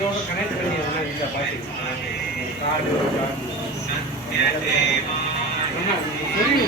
இதோட கனெக்ட் பண்ணி எதனா இருக்கா பார்த்தீங்கன்னா கார்டு சொல்லி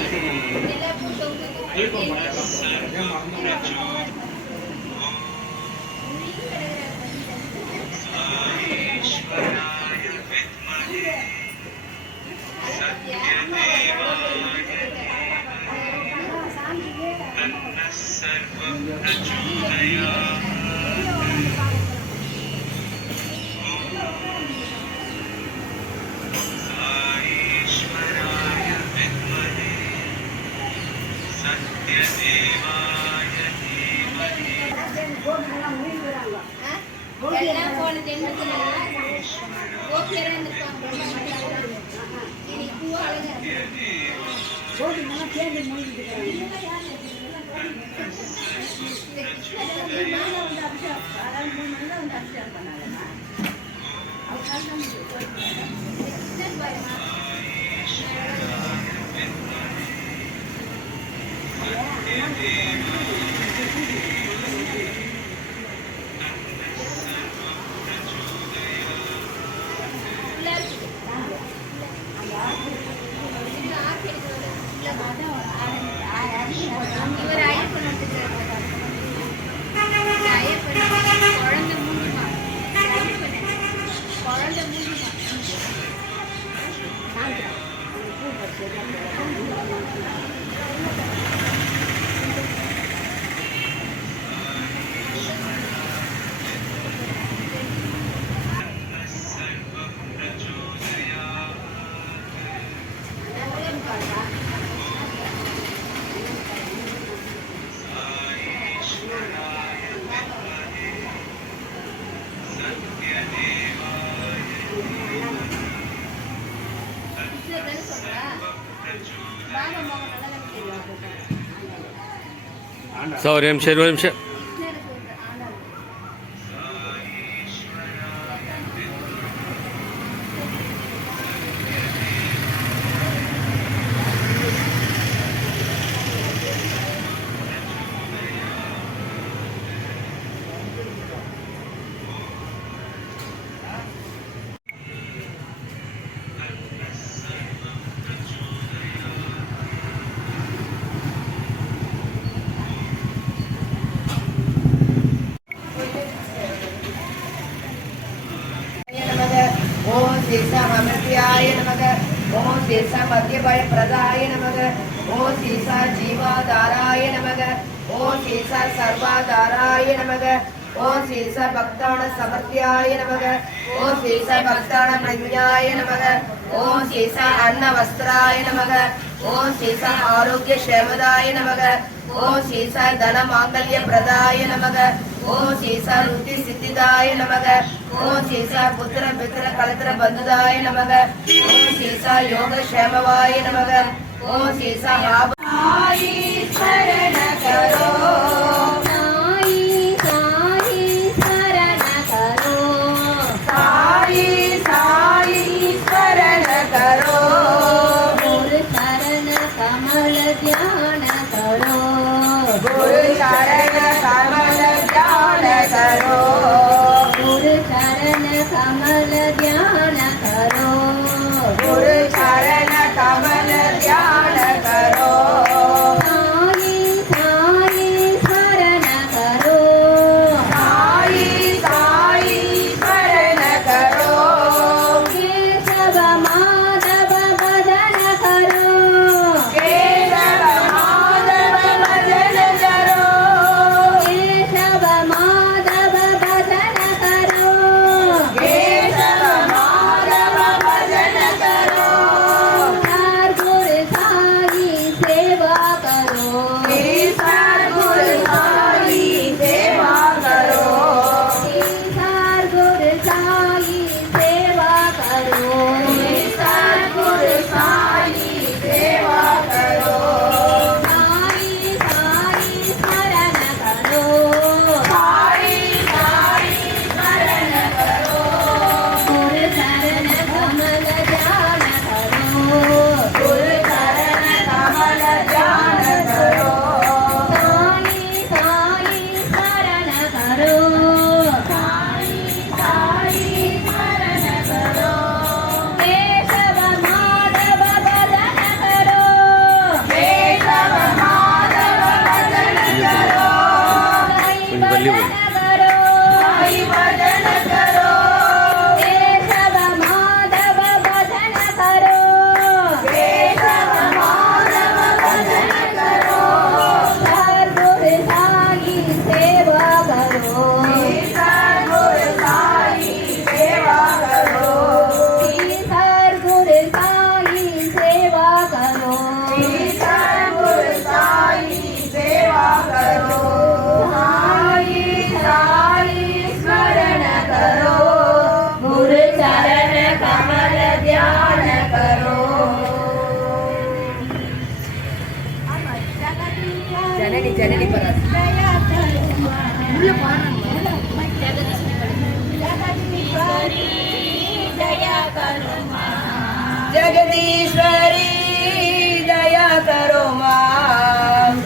ஒரு நிமிஷம் शीर्षामृत्याय नमः ओम शीर्षमध्यभयप्रदाय नमः ओम शीर्ष जीवाधाराय नमः ओम शीर्ष सर्वाधाराय नमः ओम शीर्ष भक्ताण समर्थ्याय नमः ओम शीर्ष भक्ताण प्रज्ञाय नमः ओम शीर्ष अन्नवस्त्राय नमः ओम शीर्ष आरोग्य क्षेमदाय नमः ओम शीर्ष धन मांगल्य प्रदाय नमः ओम शीर्ष रुद्धि सिद्धिदाय नमः ओम शीर्ष पुत्र पितर कलत्र बंधुदाय नमः ओम शीर्ष योग क्षेमवाय नमः ओम शीर्ष शरण करो कमल ध्यान करो गुरु चरण कमल ध्यान करो साई साई शरण करो साई साई शरण करो केशव माधव भजन करो केशव ஜனனி பராசக்தி जगदीश्वरी दया करो माँ